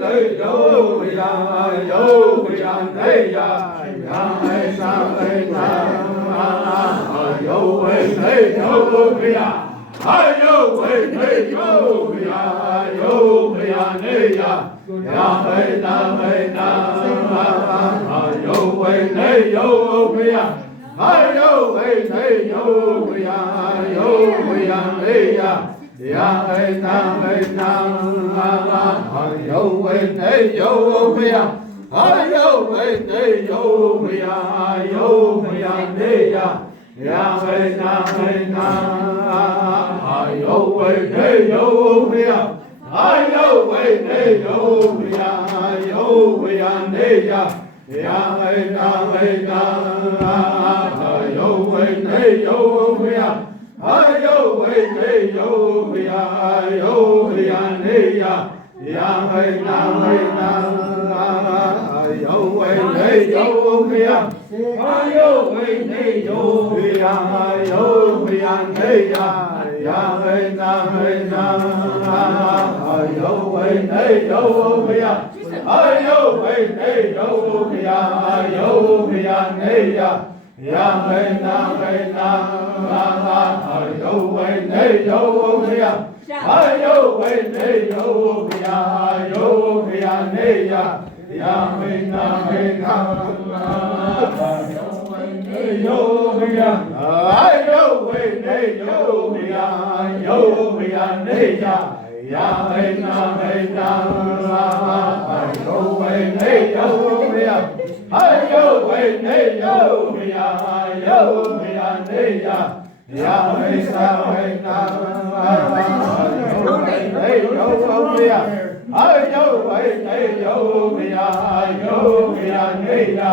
tây yo ya yo ya tây ya ya ai sa ai na yo ai tây yo ya ai yo ai tây yo ya tây ya ya ai na yo ai tây yo ya ai yo ai tây yo ya tây ya ya ai na yo ai tây yo ya ai yo ai tây yo ya tây ya ya ai na yo ai tây yo ya ai yo ai tây yo ya tây ya ya ai na yo ai tây yo ya ai yo ai tây yo ya tây ya ya ai na yo ai tây yo ya ai yo ai tây yo ya tây ya ya ai na yo ai tây yo ya ai yo ai tây yo ya tây ya ya ai na yo ai tây yo ya ai yo ai tây yo ya tây ya ya ai na yo ya ai yo ai tây yo ya tây ya ya ai na yo ai tây yo ya ai yo ai tây yo ya tây ya ya ai sa ai na yo ai tây yo ya ai yo ai tây yo ya tây ya